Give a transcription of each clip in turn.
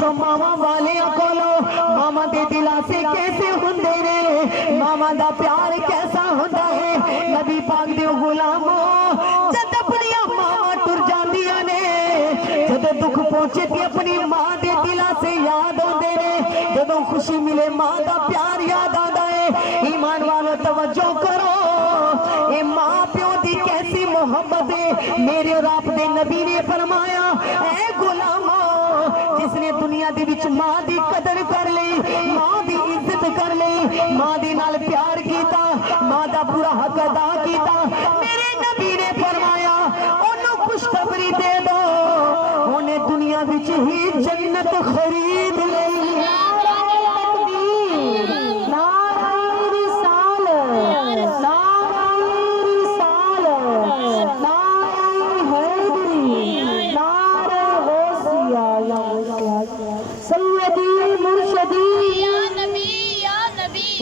मामा वाले कोलो मामा दे दिला से कैसे हुंदे ने मामा दा प्यार कैसा हुंदा है नबी पाक दे गुलामो जद अपनी मामा टुर जांदियां ने जद दुख पहुंचे ते अपनी मां दे दिला से याद होंदे ने जदों खुशी मिले मां दा प्यार याद आंदा है ईमान वालों तवज्जो करो ए मां प्यो दी कैसी मोहब्बत है मेरे और आप दे नबी ने फरमाया ए गुलामो जिसने दुनिया दे विच मां दी कदर कर ली मां दी इज्जत कर ली मां दे नाल प्यार कीता मां दा पूरा हक अदा कीता मेरे नबी ने फरमाया ओनू खुशखबरी दे दो ओने दुनिया विच ही जन्नत खरीद ली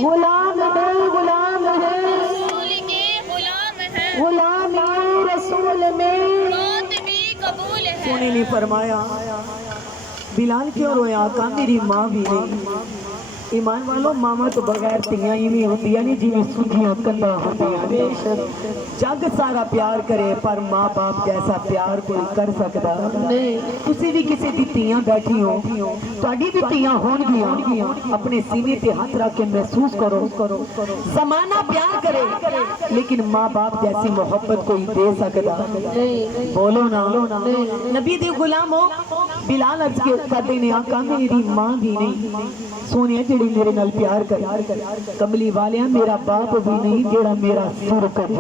गुलाम नहीं गुलाम है रसूल के गुलाम है गुलाम रसूल में मौत भी कबूल है सोने ने फरमाया बिलाल क्यों रोया आका मेरी माँ भी नहीं ईमान वालों मामा तो बगैर तियां ही नहीं होती नहीं जिवें सुधियां कंधा होंदियां जग सारा प्यार करे पर माँ बाप जैसा प्यार कोई कर सकता नहीं तुसी भी किसी दी तियां बैठी हो तुहाडी भी तियां होणगियां अपने सीने ते हाथ रख के महसूस करो जमाना प्यार करे लेकिन माँ बाप जैसी मोहब्बत कोई दे सकता बोलो ना नबी दे गुलामो बिलाल अर्ज के करदे ने आका मेरी मां भी नहीं सोने जेड़ी मेरे नाल प्यार कर कमली वालिया मेरा बाप भी नहीं जेड़ा मेरा सुर कर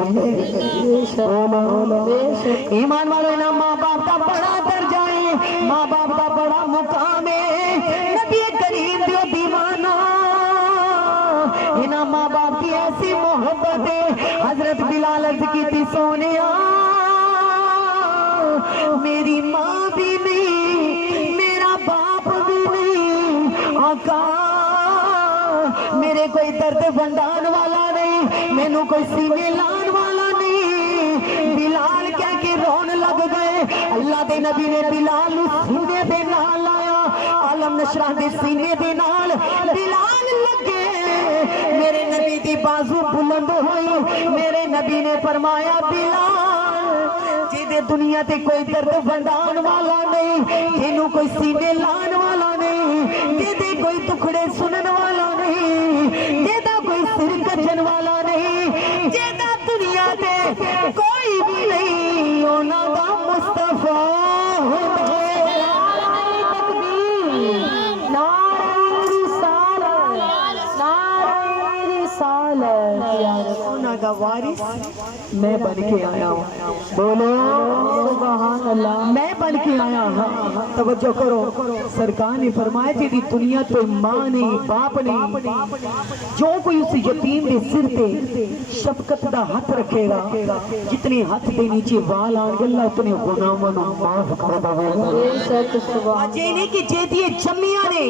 ईमान वालों ना माँ बाप का बड़ा दर्जा है माँ बाप का बड़ा मुकाम है नबी करीम दियो दीवाना इना माँ बाप की ऐसी मोहब्बत है हजरत बिलाल अर्ज की थी सोने मेरी माँ भी नहीं मेरा बाप भी नहीं आका मेरे कोई दर्द बंडान वाला नहीं मैनू कोई सीने लान वाला नहीं बिलाल कह के रोन लग गए अल्लाह दे नबी ने बिलाल सीने दे नाल लाया आलम नशरा दे सीने दे नाल बिलाल लगे मेरे नबी दी बाजू बुलंद हुई मेरे नबी ने फरमाया बिलाल जिदे दुनिया ते कोई दर्द बंडान वाला नहीं जिन्हों कोई सीने लान वाला नहीं जिदे कोई टुकड़े सुनन वाला नहीं जेदा कोई सिर कजन वाला नहीं जेदा दुनिया ते कोई भी नहीं ओना दा मुस्तफा वारिस मैं बन के आया हूँ बोलो सुभान अल्लाह मैं बन के आया हूँ तवज्जो करो सरकार ने फरमाया तेरी दुनिया तो माँ नहीं बाप नहीं जो कोई उस यतीम के सिर पे शफकत दा हाथ रखेगा जितने हाथ के नीचे वाल आएंगे अल्लाह उतने गुनाहों को माफ कर देगा अजे नहीं कि जेदी जम्मिया ने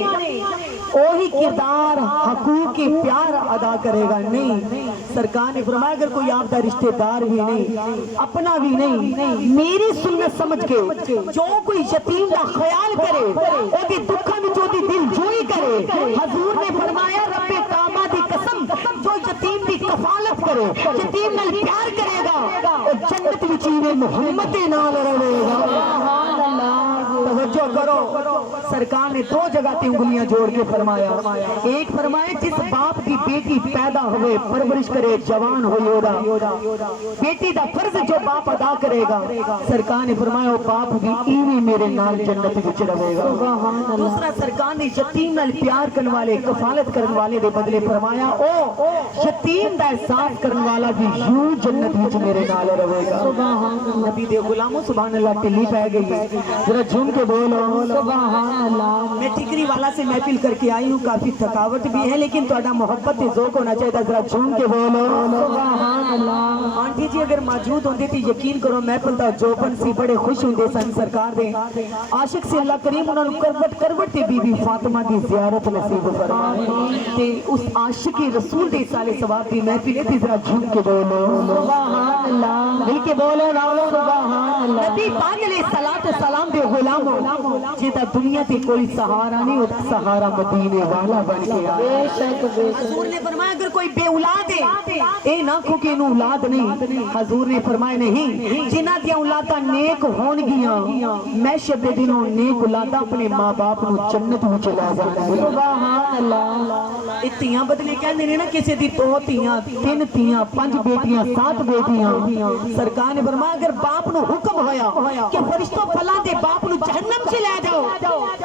वही किरदार हकूक के प्यार अदा करेगा नहीं सरकार ने फरमाया अगर कोई आपका रिश्तेदार भी नहीं अपना भी नहीं मेरी सुन्नत समझ के जो कोई यतीम का ख्याल करे ओदी दुखा में जो दी दिल जोई करे हजूर ने फरमाया रब्बे काबा दी कसम जो यतीम की कफालत करे यतीम नाल प्यार करेगा और जन्नत विच इवे मोहम्मद दे नाल रहेगा सुभान अल्लाह तवज्जो करो सरकार ने दो जगह ते उंगलियां जोड़ के फरमाया एक फरमाया जिस बाप की बेटी पैदा हुए परवरिश करे जवान हो योदा बेटी दा फर्ज जो बाप अदा करेगा सरकार ने फरमाया बाप भी इवी मेरे नाल जन्नत विच रहेगा दूसरा सरकार ने यतीम नाल प्यार करने वाले कफालत करने वाले दे बदले फरमाया ओ यतीम दा एहसास करने वाला भी यूं जन्नत विच मेरे नाल रहेगा नबी दे गुलामों सुभान अल्लाह टिल्ली पै गई जरा झूम के बोलो सुभान अल्लाह मैं टिकरी वाला से महफिल करके आई हूँ काफी थकावट भी है लेकिन थोड़ा मोहब्बत ज़ौक़ होना चाहिए जरा झूम के बोलो सुभान अल्लाह आंटी जी अगर मौजूद होंगे तो यकीन करो महफिल दा जोबन सी बड़े खुश होंगे सन सरकार दे आशिक से अल्लाह करीम उन्होंने करवट करवट ते बीबी फातिमा दी ज़ियारत नसीब फरमाए ते उस आशिक रसूल दे साले सवाब दी महफिल ते जरा झूम के बोलो सुभान अल्लाह दिल के बोलो सुभान अल्लाह नबी पाक अलैहि सलातो सलाम दे गुलामो जेदा दुनिया ते कोई सहारा नहीं होता, सहारा मदीने वाला बन के आया। हजूर ने फरमाया अगर कोई बे औलाद है ए ना को कि औलाद नहीं, हजूर ने फरमाया नहीं जिन्हां दी औलादां नेक होणगियां महशर दे दिनों नेक औलादां अपने मां बाप नु जन्नत विच ले जाणगे। सुभान अल्लाह। ए तियां बदले कहंदे ने ना किसी दी 2 तियां 3 तियां 5 बेटियां 7 बेटियां। सरकार ने फरमाया अगर बाप नु हुक्म होया कि फरिश्तों फलां दे बाप नु जहन्नम च ले जाओ,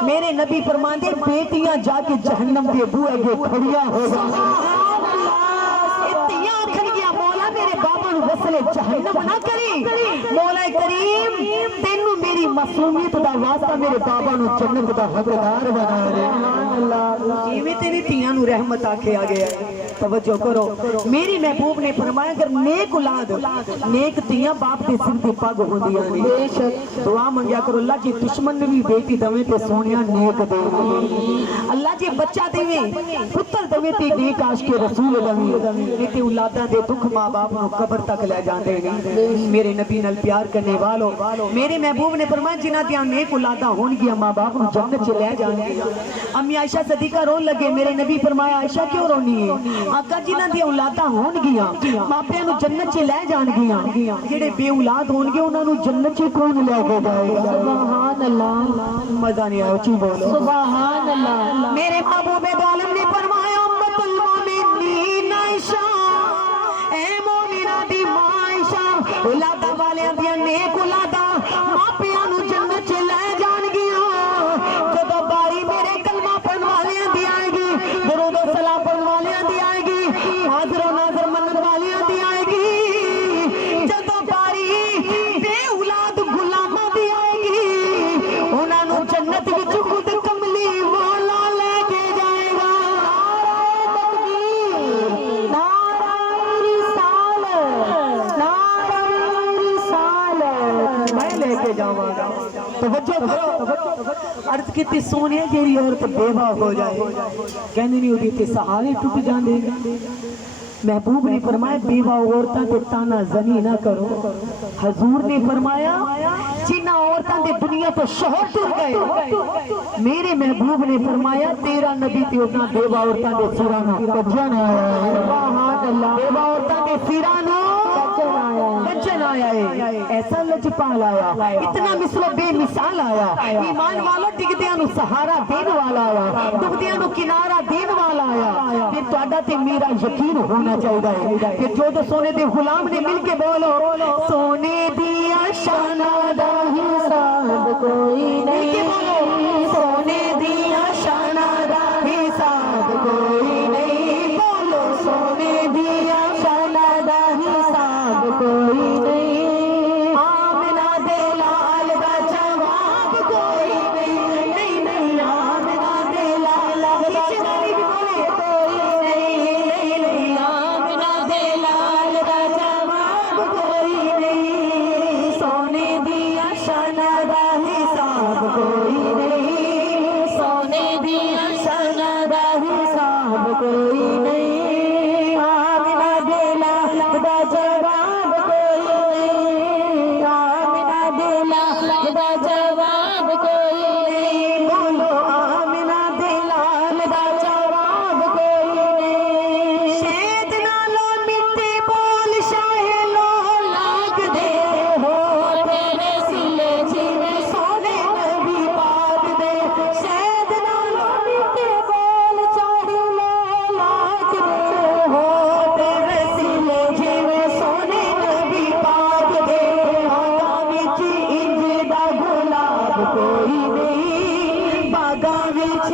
मेरे नबी फरमांदे बेटियां जाके जहन्नम दे बूहे अगे खड़ियां हो जाएं। वसले जहन्नम ना करी, मौला करीम तेनू मेरी मासूमियत दा वास्ता मेरे बाबा नु जन्नत दा हकदार बना दे। जिवें तेरी धीआं नु रहमत आखे आ गया। तवज्जो करो, मेरी महबूब ने फरमाया अगर नेक औलाद नेक धीआं बाप दे सिर ते पग होंदियां ने, बेशक दुआ मंगया करो अल्लाह जी दुश्मन ने भी बेटी दवे ते सोनिया नेक दे, अल्लाह जी बच्चा देवे पुत्र दवे ते नेक आशिक रसूल दवे, नहीं ते औलादां दे दुख मां बाप नु कब्र तक ले जाते हैं। मेरे नबी नाल प्यार करने वालों, मेरे महबूब ने फरमाया जिन्हां दी नेक औलादां होणगियां मां बाप नु जन्नत च ले जाणगे। अम्मी आयशा सदीका रोन लगे, मेरे नबी फरमाया आयशा क्यों रोनी है? आका जिन्हां दी औलादां होणगियां मापियां नु जन्नत च ले जाणगियां, जेड़े बे औलाद होणगे उन्हां नु जन्नत च कौन ले के जाएगा? सुभान अल्लाह। मजा नहीं आया, ची बोलो सुभान अल्लाह। मेरे महबूब दो आलम ने फरमाया उम्मतुल मोमिनीन आयशा, ए मोमिना दी मां आयशा औलादा वालियां दी नेक औलादा मापियां नु जन्नत च ले जाणगियां। जदों बारी मेरे कलमा पढ़न वालियां दी आएगी, दरूद और सलाम पढ़न वालियां दी आएगी, हाजिर और नाज़िर मनन वालियां दी आएगी, जदों बारी बे औलाद गुलामां दी आएगी उन्हां नु जन्नत विच खुद कमली मौला लेके जाएगा। लेके जावांगा। तवज्जो करो, अर्ज कीती सोने जेड़ी औरत बेवा हो जाए कहंदी नहीं ओदी ते सहारे टूट जांदे। महबूब ने फरमाया बेवा औरतां ते ताना जनी ना करो। हजूर ने फरमाया जिन्हां औरतां दे दुनिया तो शोहर टूट गए, मेरे महबूब ने फरमाया तेरा नबी ते उन्हां बेवा औरतां दे सिरां नु कज्जन आया है। सुभान अल्लाह। बेवा औरतां दे सिरां नु कज्जन आया है। ऐसा लजपाल आया, इतना मिसलो बेमिसाल आया, ईमान वालों डिगदियां नु सहारा देने वाला आया, डुबदियां नु किनारा देने वाला आया। फिर तुहाडा ते मेरा यकीन होना चाहिए कि जो सोने दे गुलाम ने मिल के बोलो सोने दिया शाना दा हिसाब कोई नहीं, बोलो सोने दिया शाना दा हिसाब कोई नहीं, बोलो सोने दिया शाना दा हिसाब कोई नहीं, आमना दे लाल दा जवाब कोई नहीं, नहीं नहीं आमना दे लाल दा जवाब कोई नहीं, नहीं नहीं आमना दे लाल दा जवाब कोई नहीं, सोने दिया शाना दा हिसाब कोई नहीं, सोने दिया शाना दा हिसाब कोई नहीं, आमना दे लाल दा जवाब कोई नहीं, आमना दे लाल दा जवाब कोई नहीं, बोलो आमना दे लाल दा जवाब कोई नहीं। शहद नालों मिट्टे बोल शाहे लो लाग दे हो, तेरे सिले जिवें सोने नबी पाक दे, शहद नालों मिट्टे बोल चाहे लो लाग दे हो, तेरे सिले जिवें सोने नबी पाक दे, बागां विच इंज दा गुलाब कोई नहीं, बागां विच